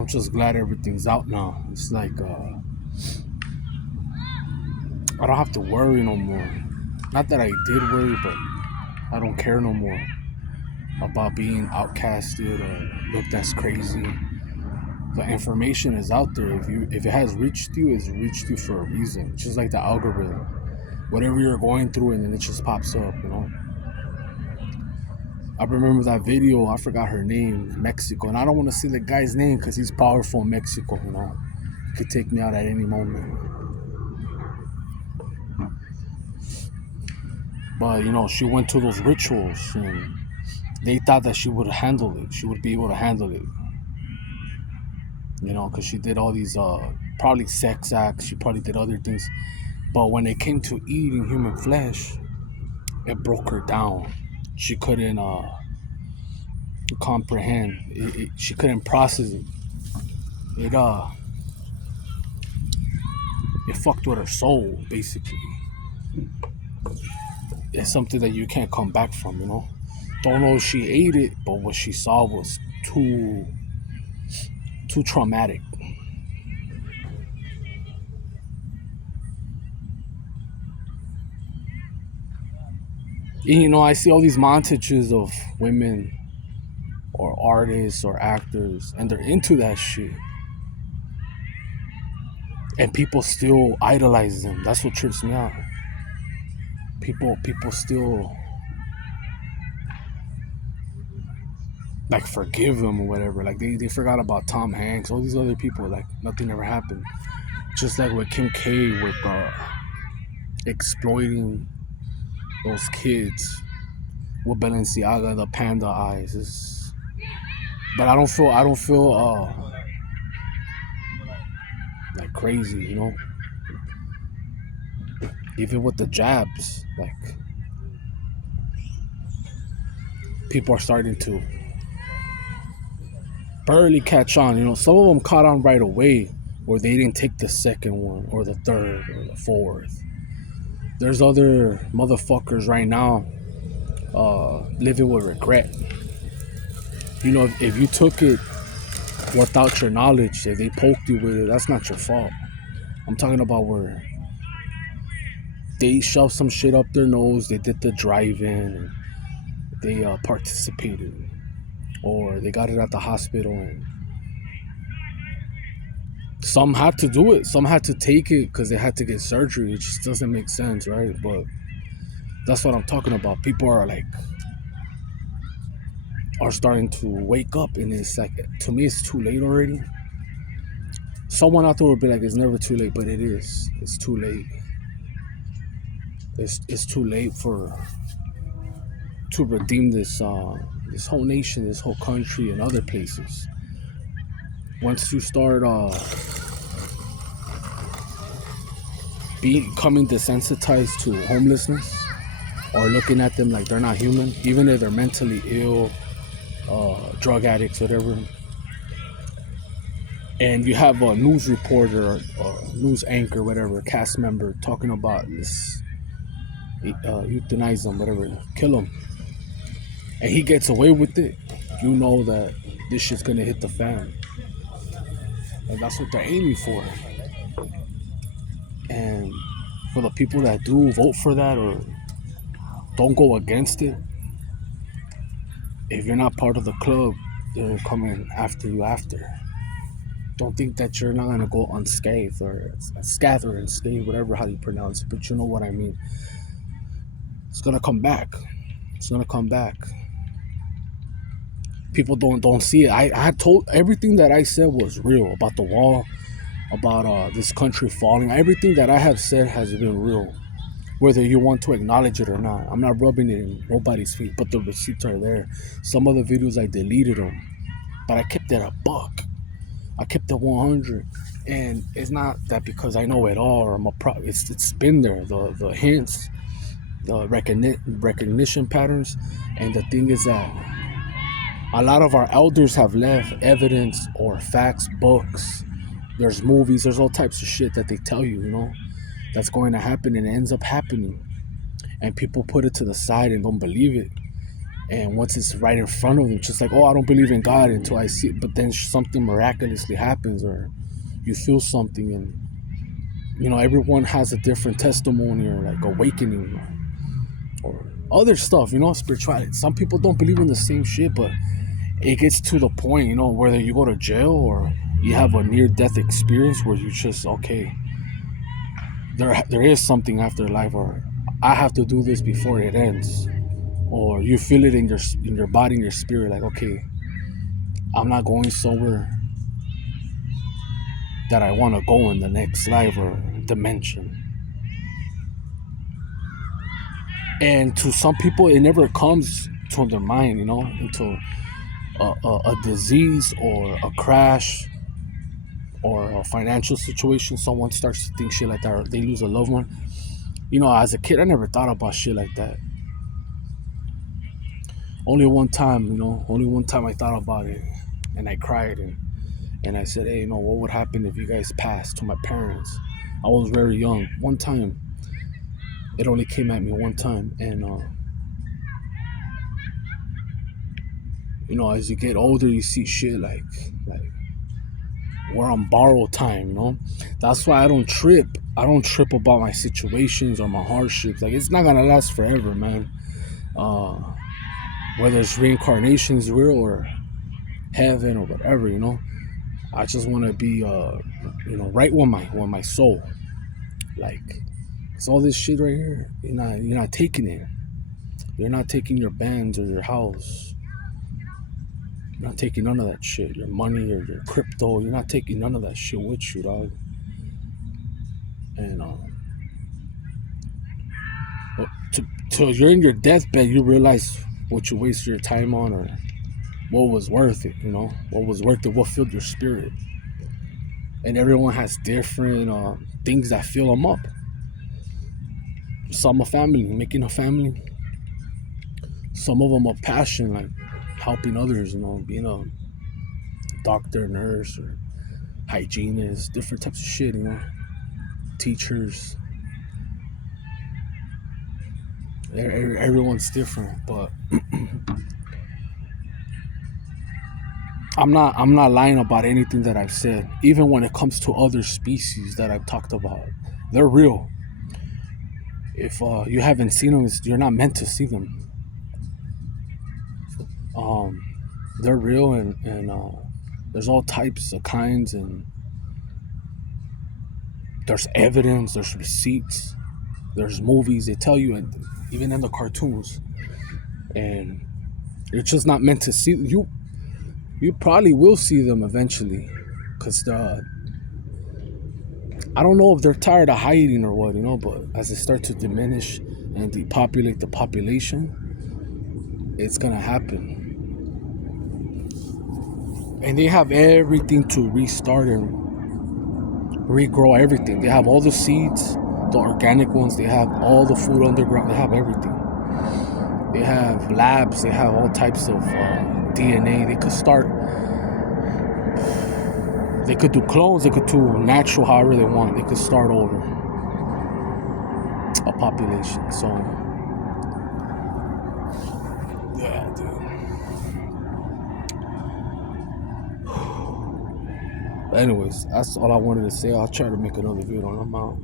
I'm just glad everything's out now. It's like I don't have to worry no more. Not that I did worry, but I don't care no more about being outcasted or looked as crazy. The information is out there. If it has reached you, it's reached you for a reason. Just like the algorithm. Whatever you're going through, and then it just pops up. I remember that video. I forgot her name, Mexico, and I don't want to say the guy's name because he's powerful in Mexico. He could take me out at any moment. But she went to those rituals, and they thought that she would handle it. She would be able to handle it. Because she did all these probably sex acts. She probably did other things. But when it came to eating human flesh, it broke her down. She couldn't comprehend. She couldn't process it. It fucked with her soul, basically. It's something that you can't come back from. Don't know if she ate it, but what she saw was too traumatic. And, I see all these montages of women or artists or actors, and they're into that shit, and people still idolize them. That's what trips me out. People still like forgive them or whatever. Like they forgot about Tom Hanks, all these other people, like nothing ever happened. Just like with Kim K, with exploiting those kids with Balenciaga, the panda eyes. But I don't feel like crazy. Even with the jabs, like people are starting to barely catch on. Some of them caught on right away, or they didn't take the second one or the third or the fourth. There's other motherfuckers right now living with regret. If you took it without your knowledge, if they poked you with it, that's not your fault. I'm talking about where they shoved some shit up their nose, they did the drive-in, and they participated, or they got it at the hospital, and some had to do it, some had to take it because they had to get surgery. It just doesn't make sense, right? But that's what I'm talking about. People are starting to wake up, and it's like, to me, it's too late already. Someone out there will be like, it's never too late, but it is. It's too late. It's too late to redeem this whole nation, this whole country, and other places. Once you start becoming desensitized to homelessness, or looking at them like they're not human, even if they're mentally ill, drug addicts, whatever, and you have a news reporter or news anchor, whatever, cast member talking about this, euthanize them, whatever, kill them, and he gets away with it, you know that this shit's gonna hit the fan. And that's what they're aiming for. And for the people that do vote for that or don't go against it, if you're not part of the club, they're coming after you after. Don't think that you're not gonna go unscathed or unscathed, whatever how you pronounce it, but you know what I mean. It's gonna come back. It's gonna come back. People don't see it. I told everything that I said was real about the wall, about this country falling. Everything that I have said has been real, whether you want to acknowledge it or not. I'm not rubbing it in nobody's feet, but the receipts are there. Some of the videos I deleted them, but I kept it a buck. I kept it 100, and it's not that because I know it all or I'm a pro. It's been there. The hints, the recognition patterns, and the thing is that a lot of our elders have left evidence or facts, books. There's movies. There's all types of shit that they tell you, that's going to happen, and it ends up happening. And people put it to the side and don't believe it. And once it's right in front of them, just like, oh, I don't believe in God until I see it. But then something miraculously happens, or you feel something, and everyone has a different testimony or like awakening or other stuff. Spirituality. Some people don't believe in the same shit, but it gets to the point, whether you go to jail or you have a near-death experience where you just, okay, there is something after life, or I have to do this before it ends, or you feel it in your body, in your spirit, like, okay, I'm not going somewhere that I want to go in the next life or dimension. And to some people, it never comes to their mind, until a disease or a crash or a financial situation. Someone starts to think shit like that, or they lose a loved one. As a kid, I never thought about shit like that. Only one time, I thought about it, and I cried, and I said, hey, what would happen if you guys passed, to my parents? I was very young. One time, it only came at me one time, and as you get older, you see shit like we're on borrowed time. That's why I don't trip. I don't trip about my situations or my hardships. Like, it's not gonna last forever, man. Whether it's reincarnation's real or heaven or whatever, I just want to be, right with my soul. Like, it's all this shit right here. You're not taking it. You're not taking your bands or your house. You're not taking none of that shit. Your money or your crypto. You're not taking none of that shit with you, dog. And till you're in your deathbed, you realize what you wasted your time on, or what was worth it. What was worth it. What filled your spirit. And everyone has different things that fill them up. Some a family, making a family. Some of them a passion, like helping others. Being a doctor, nurse, or hygienist, different types of shit. Teachers. Everyone's different, but I'm not lying about anything that I've said. Even when it comes to other species that I've talked about, they're real. If you haven't seen them, you're not meant to see them. They're real, and there's all types of kinds, and there's evidence, there's receipts, there's movies. They tell you, and even in the cartoons, and you're just not meant to see you. You probably will see them eventually, because I don't know if they're tired of hiding or what, but as they start to diminish and depopulate the population, it's gonna happen. And they have everything to restart and regrow everything. They have all the seeds, the organic ones. They have all the food underground. They have everything. They have labs. They have all types of DNA. They could do clones. They could do natural, however they want. They could start over a population. So, yeah, dude. But anyways, that's all I wanted to say. I'll try to make another video, and I'm out.